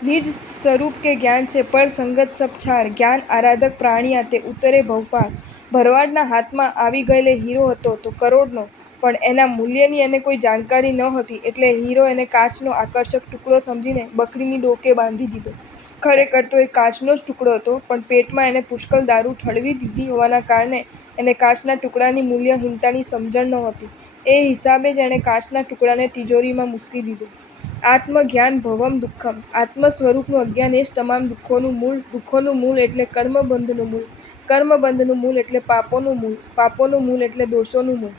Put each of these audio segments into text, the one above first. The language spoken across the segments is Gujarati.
નિજ સ્વરૂપ કે જ્ઞાન છે પર સંગત સબ છાડ, જ્ઞાન આરાધક પ્રાણિયા તે ઉતરે ભવપાર. ભરવાડના હાથમાં આવી ગયેલો હીરો હતો તો કરોડનો, પણ એના મૂલ્યની એને કોઈ જાણકારી ન હતી એટલે હીરો એને કાચનો આકર્ષક ટુકડો સમજીને બકરીની ડોકે બાંધી દીધો. ખરેખર તો એ કાચનો જ ટુકડો હતો, પણ પેટમાં એને પુષ્કળ દારૂ ઠળવી દીધી હોવાના કારણે એને કાચના ટુકડાની મૂલ્યહીનતાની સમજણ નહોતી. એ હિસાબે જ એણે કાચના ટુકડાને તિજોરીમાં મૂકી દીધો. આત્મજ્ઞાન ભવમ દુઃખમ. આત્મ સ્વરૂપનું અજ્ઞાન એ જ તમામ દુઃખોનું મૂળ. દુઃખોનું મૂળ એટલે કર્મબંધનું મૂળ. કર્મબંધનું મૂળ એટલે પાપોનું મૂળ. પાપોનું મૂળ એટલે દોષોનું મૂળ.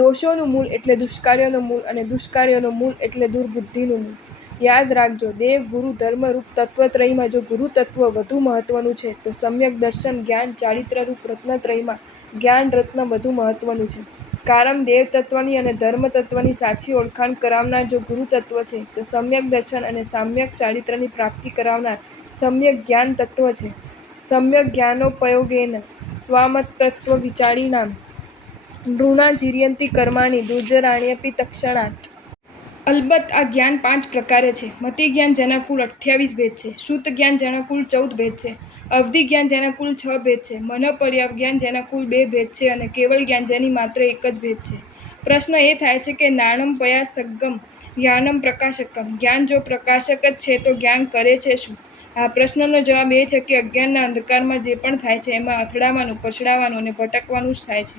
દોષોનું મૂળ એટલે દુષ્કાર્યોનું મૂળ અને દુષ્કાર્યોનું મૂળ એટલે દુર્બુદ્ધિનું મૂળ. યાદ રાખજો, દેવ, ગુરુ, ધર્મરૂપ તત્વત્રયમાં જો ગુરુતત્વ વધુ મહત્વનું છે તો સમ્યક દર્શન, જ્ઞાન, ચારિત્ર્યરૂપ રત્નત્રયમાં જ્ઞાન રત્ન વધુ મહત્વનું છે. કારણ દેવતત્વની અને ધર્મતત્વની સાચી ઓળખાણ કરાવનાર જો ગુરુતત્વ છે તો સમ્યક દર્શન અને સામ્યક ચારિત્ર્યની પ્રાપ્તિ કરાવનાર સમ્યક જ્ઞાન તત્વ છે. સમ્યક જ્ઞાનોપયોગેન સ્વામતત્વવિચારિણાં નૃણાં જીર્યન્તિ કર્માણિ દુર્જરાણ્યપી તત્ક્ષણાત્. અલબત્ત આ જ્ઞાન 5 પ્રકારે છે. મતિ જ્ઞાન જેના કુલ 28 ભેદ છે, શ્રુત જ્ઞાન જેના કુલ 14 ભેદ છે, અવધિ જ્ઞાન જેના કુલ 6 ભેદ છે, મનઃપર્યાવજ્ઞાન જેના કુલ 2 ભેદ છે અને કેવલ જ્ઞાન જેની માત્ર એક જ ભેદ છે. પ્રશ્ન એ થાય છે કે જ્ઞાનમ પયાસગમ જ્ઞાનમ પ્રકાશકમ. જ્ઞાન જો પ્રકાશક જ છે તો જ્ઞાન કરે છે શું? આ પ્રશ્નનો જવાબ એ છે કે અજ્ઞાનના અંધકારમાં જે પણ થાય છે એમાં અથડાવાનું, પછડાવાનું અને ભટકવાનું જ થાય છે.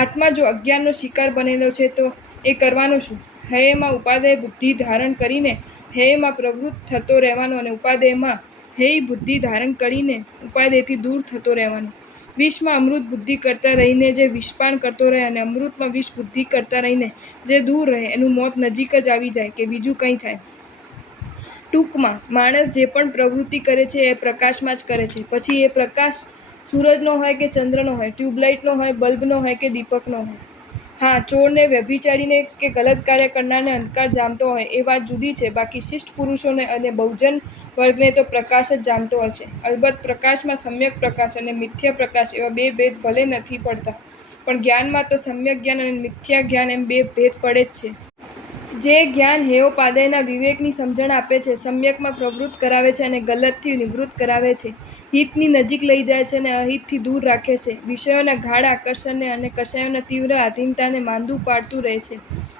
આત્મા જો અજ્ઞાનનો શિકાર બનેલો છે તો એ કરવાનું શું? હૈયમાં ઉપાદેય બુદ્ધિ ધારણ કરીને હૈયમાં પ્રવૃત્ત થતો રહેવાનો અને ઉપાદેયમાં હૈય બુદ્ધિ ધારણ કરીને ઉપાદેયથી દૂર થતો રહેવાનો. વિષમાં અમૃત બુદ્ધિ કરતા રહીને જે વિષપાન કરતો રહે અને અમૃતમાં વિષ બુદ્ધિ કરતા રહીને જે દૂર રહે એનું મોત નજીક જ આવી જાય કે બીજું કંઈ થાય. ટૂંકમાં, માણસ જે પણ પ્રવૃત્તિ કરે છે એ પ્રકાશમાં જ કરે છે. પછી એ પ્રકાશ સૂરજનો હોય કે ચંદ્રનો હોય, ટ્યુબલાઇટનો હોય, બલ્બનો હોય કે દીપકનો હોય. હા, ચોરને, વ્યભિચારીને કે ગલત કાર્ય કરનારને અંધકાર જામતો હોય એ વાત જુદી છે. બાકી શિષ્ટ પુરુષોને અને બહુજન વર્ગને તો પ્રકાશ જ જામતો હોય છે. અલબત્ત પ્રકાશમાં સમ્યક પ્રકાશ અને મિથ્યા પ્રકાશ એવા 2 ભેદ ભલે નથી પડતા, પણ જ્ઞાનમાં તો સમ્યક જ્ઞાન અને મિથ્યા જ્ઞાન એમ 2 ભેદ પડે જ છે. જે જ્ઞાન હેયોપાદેયના વિવેકની સમજણ આપે છે, સમ્યકમાં પ્રવૃત્ત કરાવે છે અને ગલતથી નિવૃત્ત કરાવે છે, હિતની નજીક લઈ જાય છે અને અહિતથી દૂર રાખે છે, વિષયોના ગાઢ આકર્ષણને અને કષાયોના તીવ્ર આધીનતાને માંદું પાડતું રહે છે.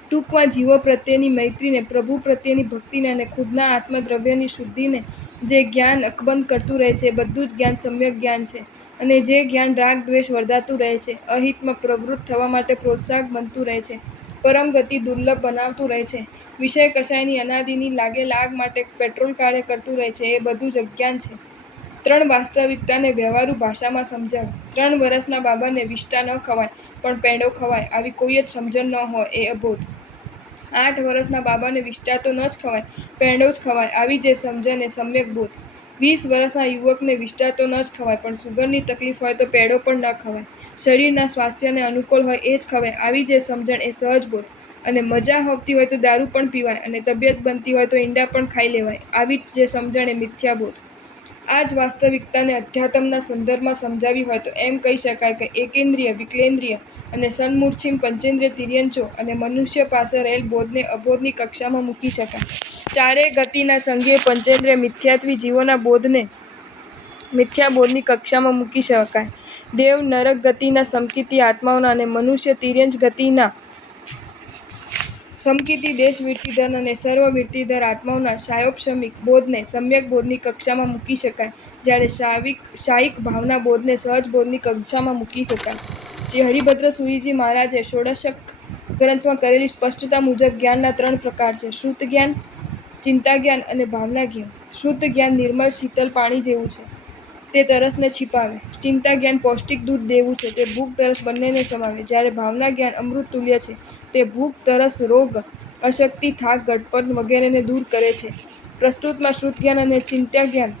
ટૂંકમાં, જીવો પ્રત્યેની મૈત્રીને, પ્રભુ પ્રત્યેની ભક્તિને અને ખુદના આત્મદ્રવ્યની શુદ્ધિને જે જ્ઞાન અકબંધ કરતું રહે છે એ બધું જ જ્ઞાન સમ્યક જ્ઞાન છે. અને જે જ્ઞાન રાગ દ્વેષ વર્ધાતું રહે છે, અહિતમાં પ્રવૃત્ત થવા માટે પ્રોત્સાહક બનતું રહે છે, પરમ ગતિ દુર્લભ બનાવતું રહે છે, વિષય કષાયની અનાદિની લાગેલ આગ માટે પેટ્રોલ કાર્ય કરતું રહે છે, એ બધું જ અજ્ઞાન છે. 3 વાસ્તવિકતાને વ્યવહારુ ભાષામાં સમજાવો. 3 વર્ષના બાળકને વિષ્ટા ન ખવાય પણ પેંડો ખવાય આવી કોઈ જ સમજણ ન હોય એ અબોધ. 8 વર્ષના બાળકને વિષ્ટા તો ન જ ખવાય, પેંડો જ ખવાય આવી જે સમજણ એ સમ્યક બોધ. 20 વર્ષના યુવકને વિષ્ટા તો ન જ ખવાય પણ સુગરની તકલીફ હોય તો પેંડો પણ ન ખવાય, શરીરના સ્વાસ્થ્યને અનુકૂળ હોય એ જ ખવાય આવી જે સમજણ એ સહજ બોધ. અને મજા આવતી હોય તો દારૂ પણ પીવાય અને તબિયત બનતી હોય તો ઈંડા પણ ખાઈ લેવાય આવી જે સમજણ એ મિથ્યાબોધ. આ જ વાસ્તવિકતાને અધ્યાત્મના સંદર્ભમાં સમજાવી હોય તો એમ કહી શકાય કે એકેન્દ્રિય, વિકલેન્દ્રિય અને સન્મૂર્છિમ પંચેન્દ્રિય તિર્યંચો અને મનુષ્ય પાસે રહેલ બોધને અબોધની કક્ષામાં મૂકી શકાય. 4 ગતિના સંગીય પંચેન્દ્રિય મિથ્યાત્વી જીવોના બોધને મિથ્યાબોધની કક્ષામાં મૂકી શકાય. દેવ નરક ગતિના સમકીર્તિ આત્માઓના અને મનુષ્ય તિર્યંચ ગતિના સમકીર્તિ દેશ વૃત્તિધર અને સર્વ વૃત્તિધર આત્માઓના સાયોપશમિક બોધને સમ્યક બોધની કક્ષામાં મૂકી શકાય, જ્યારે સાયિક ભાવના બોધને સહજ બોધની કક્ષામાં મૂકી શકાય. શ્રી હરિભદ્ર સૂરીજી મહારાજે ષોડશક ગ્રંથમાં કરેલી સ્પષ્ટતા મુજબ જ્ઞાનના 3 પ્રકાર છે: શ્રુત જ્ઞાન, ચિંતા જ્ઞાન અને ભાવના જ્ઞાન. શ્રુત જ્ઞાન નિર્મળ શીતળ પાણી જેવું છે, તે તરસને છીપાવે. ચિંતા જ્ઞાન પૌષ્ટિક દૂધ જેવું છે, તે ભૂખ તરસ બંનેને શમાવે. જ્યારે ભાવના જ્ઞાન અમૃત તુલ્ય છે, તે ભૂખ તરસ, રોગ, અશક્તિ, થાક, ગડપણ વગેરેને દૂર કરે છે. પ્રસ્તુતમાં શ્રુત જ્ઞાન અને ચિંતા જ્ઞાન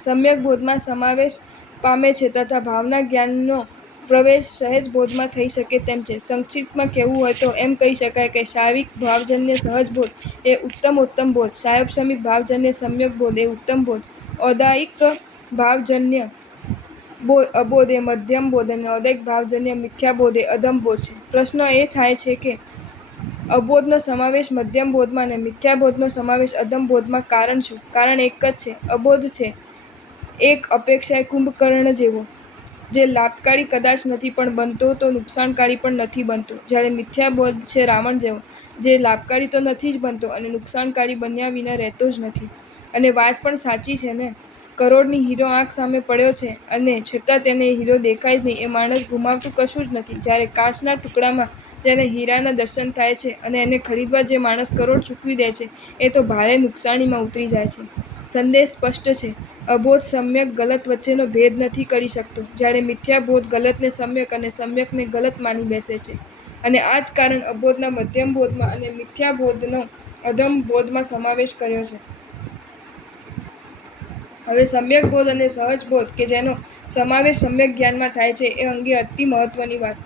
સમ્યક બોધમાં સમાવેશ પામે છે તથા ભાવના જ્ઞાનનો પ્રવેશ સહેજ બોધમાં થઈ શકે તેમ છે. સંક્ષિપ્તમાં કહેવું હોય તો એમ કહી શકાય કે સાયિક ભાવજન્ય સહજ બોધ એ ઉત્તમોત્તમ બોધ, સાયોપશમિક ભાવજન્ય સમ્યક બોધ એ ઉત્તમ બોધ, ઔદાયિક ભાવજન્ય અબોધ એ મધ્યમ બોધ અને ઔદાયિક ભાવજન્ય મિથ્યાબોધ એ અધમ બોધ છે. પ્રશ્ન એ થાય છે કે અબોધનો સમાવેશ મધ્યમ બોધમાં અને મિથ્યાબોધનો સમાવેશ અધમ બોધમાં. કારણ શું? કારણ એક જ છે. અબોધ છે એક અપેક્ષાએ કુંભકર્ણ જેવો, જે લાભકારી કદાચ નથી પણ બનતો તો નુકસાનકારી પણ નથી બનતો. જ્યારે મિથ્યાબોધ છે રાવણ જેવો, જે લાભકારી તો નથી જ બનતો અને નુકસાનકારી બન્યા વિના રહેતો જ નથી. અને વાત પણ સાચી છે ને? કરોડની હીરો આંખ સામે પડ્યો છે અને છતાં તેને હીરો દેખાય જ નહીં. એ માણસ ગુમાવતું કશું જ નથી. જ્યારે કાચના ટુકડામાં જેને હીરાના દર્શન થાય છે અને એને ખરીદવા જે માણસ કરોડ ચૂકવી દે છે, એ તો ભારે નુકસાનીમાં ઉતરી જાય છે. સંદેશ સ્પષ્ટ છે. અબોધ સમ્યક ગલત વચ્ચેનો ભેદ નથી કરી શકતો, જ્યારે મિથ્યાબોધ ગલતને સમ્યક અને સમ્યકને ગલત માની બેસે છે. અને આ જ કારણ અબોધના મધ્યમ બોધમાં અને મિથ્યાબોધનો અધમ બોધમાં સમાવેશ કર્યો છે. હવે સમ્યક બોધ અને સહજ બોધ કે જેનો સમાવેશ સમ્યક જ્ઞાનમાં થાય છે, એ અંગે અતિ મહત્વની વાત.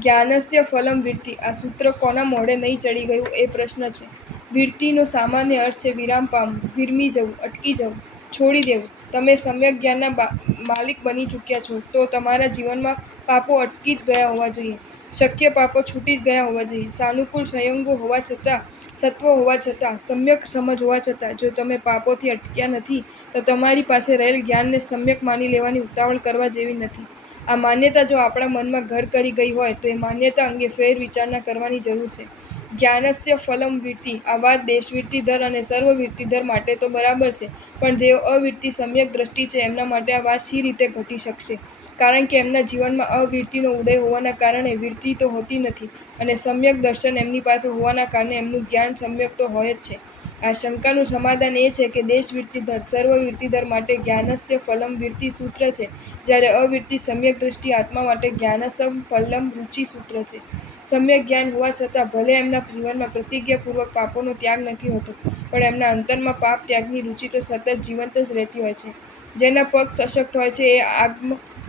જ્ઞાનસ્ય ફલમ વિરતિ. આ સૂત્ર કોના મોઢે નહીં ચડી ગયું એ પ્રશ્ન છે. વિરતિનો સામાન્ય અર્થ છે વિરામ પામવું, વિરમી જવું, અટકી જવું, છોડી દેવું. તમે સમ્યક જ્ઞાનના માલિક બની ચૂક્યા છો તો તમારા જીવનમાં પાપો અટકી જ ગયા હોવા જોઈએ. શક્ય પાપો છૂટી જ ગયા હોવા જોઈએ. સાનુકૂળ સંયોગો હોવા છતાં, સત્વ હોવા છતાં, સમ્યક સમજ હોવા છતાં જો તમે પાપોથી અટક્યા નથી, તો તમારી પાસે રહેલ જ્ઞાનને સમ્યક માની લેવાની ઉતાવળ કરવા જેવી નથી. આ માન્યતા જો આપણા મનમાં ઘર કરી ગઈ હોય તો એ માન્યતા અંગે ફેર વિચારણા કરવાની જરૂર છે. જ્ઞાનસ્ય ફલમ વિરતિ. આ વાત દેશવૃત્તિધર અને સર્વવૃત્તિધર માટે તો બરાબર છે, પણ જેઓ અવિરતિ સમ્યક દ્રષ્ટિ છે એમના માટે આ વાત શી રીતે ઘટી શકશે? કારણ કે એમના જીવનમાં અવિરતિનો ઉદય હોવાના કારણે વિરતિ તો હોતી નથી, અને સમ્યક દર્શન એમની પાસે હોવાના કારણે એમનું જ્ઞાન સમ્યક તો હોય જ છે. આ શંકાનું સમાધાન એ છે કે દેશવૃત્તિધર, સર્વવૃત્તિધર માટે જ્ઞાનસ્ય ફલમ વિરતિ સૂત્ર છે, જ્યારે અવિરતિ સમ્યક દ્રષ્ટિ આત્મા માટે જ્ઞાનસમ ફલમ રુચિ સૂત્ર છે. સમ્યક જ્ઞાન હોવા છતાં ભલે એમના જીવનમાં પ્રતિજ્ઞાપૂર્વક પાપોનો ત્યાગ નથી હોતો, પણ એમના અંતરમાં પાપ ત્યાગની રુચિ તો સતત જીવંત જ રહેતી હોય છે. જેના પગ સશક્ત હોય છે એ આગ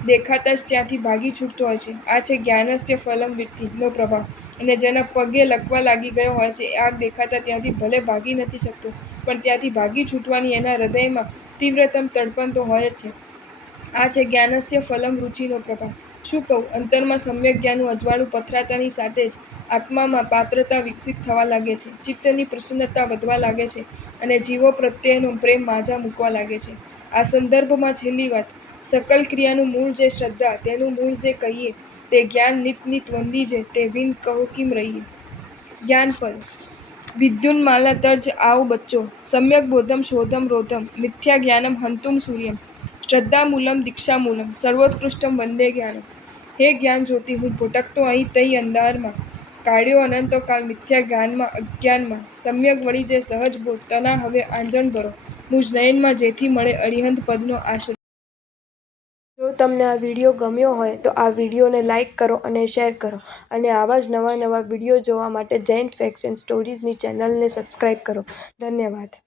દેખાતા જ ત્યાંથી ભાગી છૂટતો હોય છે. આ છે જ્ઞાનસ્ય ફલમ વિરતિનો પ્રભાવ. અને જેના પગે લકવા લાગી ગયો હોય છે એ આગ દેખાતા ત્યાંથી ભલે ભાગી નથી શકતો, પણ ત્યાંથી ભાગી છૂટવાની એના હૃદયમાં તીવ્રતમ તડપણ તો હોય જ છે. આ છે જ્ઞાનસ્ય ફલમ રુચિનો પ્રભાવ. શું કહું? અંતરમાં સમ્યક જ્ઞાનનું અજવાળું પથરાતાની સાથે જ આત્મામાં પાત્રતા વિકસિત થવા લાગે છે, ચિત્તની પ્રસન્નતા વધવા લાગે છે અને જીવો પ્રત્યેનો પ્રેમ માઝા મૂકવા લાગે છે. આ સંદર્ભમાં છેલ્લી વાત. સકલ ક્રિયાનું મૂળ જે શ્રદ્ધા, તેનું મૂળ જે કહીએ તે જ્ઞાન નિત નિત વંદીજે, તે વિન કહો કિમ રહીએ. જ્ઞાનપદ. વિદ્યુન્માલા તર્જ આવ બચ્ચો, સમ્યક બોધમ શોધમ રોધમ, મિથ્યા જ્ઞાનમ હંતુમ સૂર્યમ, શ્રદ્ધામૂલમ દીક્ષામૂલમ, સર્વોત્કૃષ્ટમ વંદે જ્ઞાનમ. હે જ્ઞાન જ્યોતિ, હું ભટકતો અહીં તહીં અંધારમાં, કાઢ્યો અનંતો કાળ મિથ્યા જ્ઞાનમાં અજ્ઞાનમાં, સમ્યક વળી જે સહજ બોધ, તના હવે આંજણ ભરો, મુજ નયનમાં જેથી મળે અરિહંત પદનો આશ્રય. જો તમને આ વિડીયો ગમ્યો હોય તો આ વિડીયોને લાઇક કરો અને શેર કરો, અને આવા જ નવા વિડીયો જોવા માટે જૈન ફેક્ટ્સ એન્ડ સ્ટોરીઝની ચેનલને સબસ્ક્રાઈબ કરો. ધન્યવાદ.